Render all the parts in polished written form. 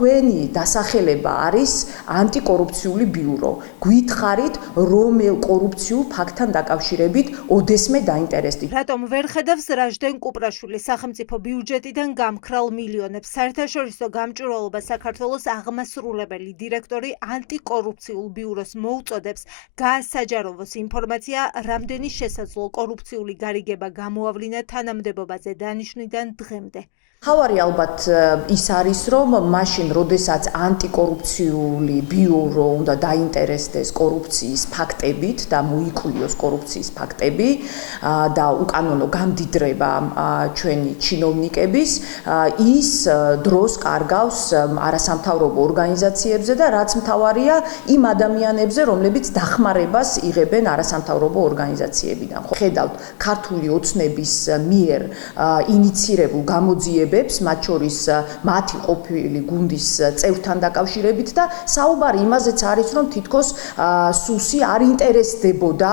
თქვენი დასახელება არის ანტიკორუფციული ბიურო. გვითხრით, რომელ კორუფციულ ფაქტთან დაკავშირებით ოდესმე დაინტერესდით. რატომ ვერ ხედავს რაჟდენ კუპრაშვილი სახელმწიფო ბიუჯეტიდან გამქრალ მილიონებს? საერთაშორისო გამჭვირვალობა საქართველოს აღმასრულებელი დირექტორი ანტიკორუფციულ ბიუროს მოუწოდებს გაასაჯაროვოს ინფორმაცია, რამდენი შესაძლო კორუფციული გარიგება გამოავლინა თანამდებობაზე დანიშნვიდან დღემდე. ხავარი ალბათ ის არის, რომ მაშინ, როდესაც ანტიკორუფციული ბიურო უნდა დაინტერესდეს კორუფციის ფაქტებით და მოიკვლიოს კორუფციის ფაქტები და უკანონო გამდიდრება ჩვენი ჩინოვნიკების, ის დროს კარგავს არასამთავრობო ორგანიზაციებზე და რაც მთავარია, იმ ადამიანებზე, რომლებიც დახმარებას იღებენ არასამთავრობო ორგანიზაციებიდან. ხედავთ ქართული ოცნების მიერ ინიცირებულ გამოძიებებს, მათ შორის მათი ყოფილი გუნდის წევრთან დაკავშირებით და საუბარი იმაზეც არის, რომ თითქოს სუსი არ ინტერესდებოდა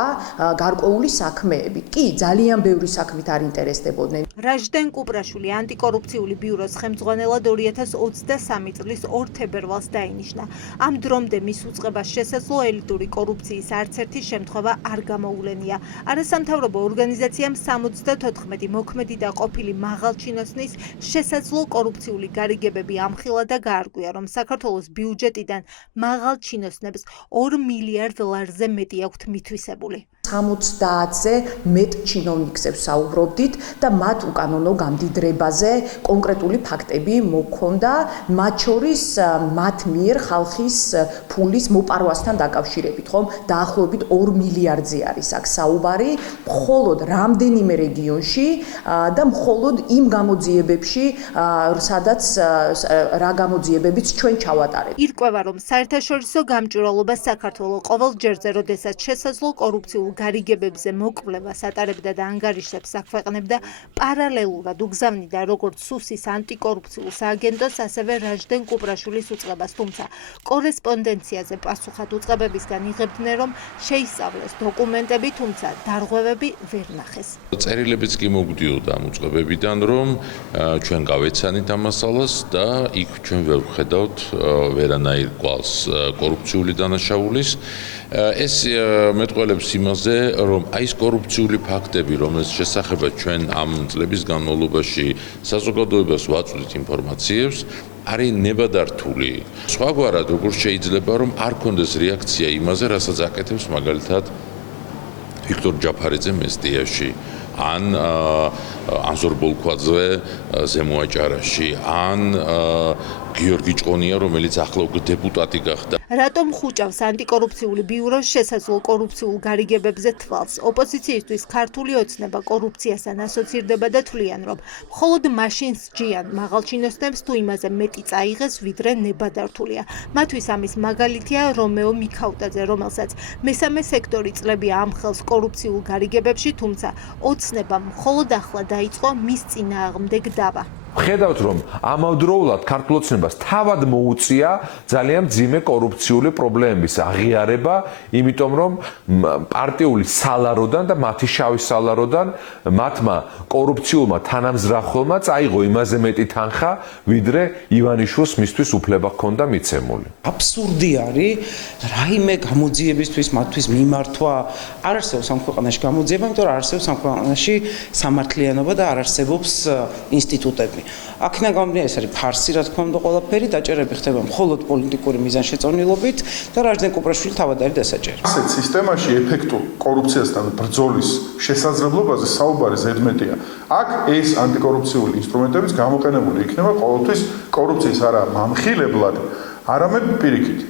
გარკვეული საქმეებით. კი, ძალიან ბევრი საქმით არ ინტერესდებოდნენ. რაჟდენ კუპრაშვილი ანტიკორუფციული ბიუროს ხელმძღვანელად 2023 წლის 2 თებერვალს დაინიშნა. ამ დრომდე მის უწყებას შესაძლო ელიტური კორუფციის არც ერთი შემთხვევა არ გამოუვლენია. არასამთავრობო ორგანიზაციამ 74 მოქმედი და ყოფილი მაღალჩინოსნის შესაძლო კორუფციული გარიგებები ამხილა და გაარკვია, რომ საქართველოს ბიუჯეტიდან მაღალჩინოსნებს 2 მილიარდ ლარზე მეტი აქვთ მითვისებული. 70-ზე მეტ ჩინოვნიკებს საუბრობდით და მათ უკანონო გამდიდრებაზე კონკრეტული ფაქტები მოქონდა, მათ შორის მათ მიერ ხალხის ფულის მოპარვასთან დაკავშირებით, ხომ? დაახლოებით 2 მილიარდზე არის აქ საუბარი, მხოლოდ რამდენიმე რეგიონში და მხოლოდ იმ გამოძიებებში, სადაც რა გამოძიებებიც ჩვენ ჩავატარეთ. ირკვევა, რომ საერთაშორისო გამჭვირვალობა საქართველოს ყოველ ჯერზე, როდესაც შესაძლო კორუფციულ გარიგებებზე მოკვლევას ატარებდა და ანგარიშებს აქვეყნებდა, პარალელურად უგზავნიდა როგორც სუსის ანტიკორუფციულ სააგენტოს, ასევე რაჟდენ კუპრაშვილის უწყებას, თუმცა კორესპონდენციაზე პასუხად უწყებებისგან იღებდნენ, რომ შეისწავლეს დოკუმენტები, თუმცა დარღვევები ვერ ნახეს. წერილებიც კი მოგდიოდა ამ უწყებებიდან, რომ ჩვენ გავეცანით ამ მასალას და იქ ჩვენ ვერ ვხედავთ ვერანაირ კვალს კორუფციული დანაშაულის. ეს მეტყველებს იმაზე, რომ აი ეს კორუფციული ფაქტები, რომელსაც შესახებად ჩვენ ამ წლების განმავლობაში საზოგადოებას ვაწვდით ინფორმაციებს, არის ნებადართული. სხვაგვარად, როგორ შეიძლება, რომ არ კონდეს რეაქცია იმაზე, რასაც აკეთებს მაგალითად ვიქტორ ჯაფარიძე მესტიაში, ან ანზორ ბოლქვაძე ზემოაჭარაში, ან გიორგი ჭყონია, რომელიც ახლა უკვე დეპუტატი გახდა. რატომ ხუჭავს ანტიკორუფციული ბიუროს შესაძლო კორუფციულ გარიგებებზე თვალს? ოპოზიციისთვის ქართული ოცნება კორუფციასთან ასოცირდება და თვლიან, რომ მხოლოდ მაშინ სჯიან მაღალჩინოსნებს, თუ იმაზე მეტი წაიღეს, ვიდრე ნებადართულია. მათთვის ამის მაგალითია რომეო მიქაუტაძე, რომელსაც მესამე სექტორი წლებია ამხელს კორუფციულ გარიგებებში, თუმცა ოცნებამ მხოლოდ ახლა დაიწყო მის წინააღმდეგ დავა. ხედავთ, რომ ამავდროულად ქართულ ოცნებას თავად მოუწია ძალიან მძიმე კორუფციული პრობლემების აღიარება, იმიტომ რომ პარტიული სალაროდან და მათი შავი სალაროდან მათმა კორუფციულმა თანამზრახველმა წაიღო იმაზე მეტი თანხა, ვიდრე ივანიშვილს მისთვის უფლება ჰქონდა მიცემული. აბსურდი არის, რაიმე გამოძიებისთვის მათთვის მიმართვა არ არსებობს ამ ქვეყანაში გამოძიება, იმიტომ რომ არ არსებობს ამ ქვეყანაში სამართლიანობა და არ არსებობს ინსტიტუტები. აქედან გამომდინარე, ეს არის ფარსი, რა თქმა უნდა, ყველაფერი დაჭერები ხდება მხოლოდ პოლიტიკური მიზანშეწონილობით და რაჟდენ კუპრაშვილი თავად არის დასაჭერი. ასეთ სისტემაში ეფექტურ კორუფციასთან ბრძოლის შესაძლებლობაზე საუბარი ზედმეტია. აქ ეს ანტიკორუფციული ინსტრუმენტებიც გამოყენებული იქნება ყოველთვის კორუფციის არა მამხილებლად, არამედ პირიქით.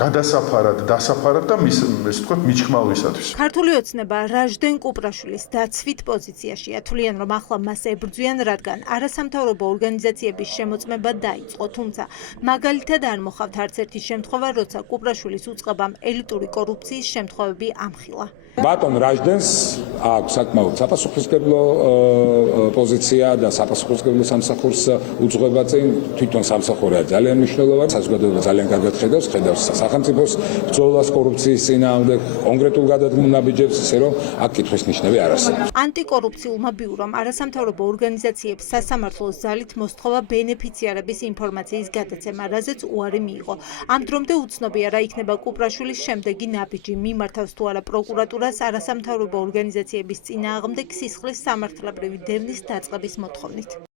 გადასაფარად, დასაფარად და ეს თქვა მიჩხმალვისათვის. ქართული ოცნება რაჟდენ კუპრაშვილის დაცვით პოზიციაშია. თვლიან, რომ ახლა მას ებრძვიან, რადგან არასამთავრობო ორგანიზაციების შემოწმება დაიწყო, თუმცა მაგალითად არ მოხავთ არც ერთი შემთხვევა, როცა კუპრაშვილის უწყებამ ელიტური კორუფციის შემთხვევები ამხილა. ბატონ რაჟდენს აქვს საკმაოდ საპასუხისმგებლო პოზიცია და საპასუხისმგებლო სამსახურს უძღვება წინ, თვითონ სამსახურია ძალიან მნიშვნელოვანი, საზოგადოება ძალიან კარგად ხედავს. ხედავს სახელმწიფოს ბრძოლას კორუფციის წინააღმდეგ, კონკრეტულ გადადგმულ ნაბიჯებს, ისე რომ აქ კითხვის ნიშნები არ არსებობს. ანტიკორუფციულმა ბიურომ არასამთავრობო ორგანიზაციებს სასამართლოს ძალით მოსთხოვა ბენეფიციარების ინფორმაციის გადაცემა, რაზეც უარი მიიღო. ამ დრომდე უცნობია, რა იქნება კუპრაშვილის შემდეგი ნაბიჯი, მიმართავს თუ არა პროკურატურას არასამთავრობო ორგანიზაციების წინააღმდეგ სისხლის სამართლებრივი დევნის დაწყების მოთხოვნით.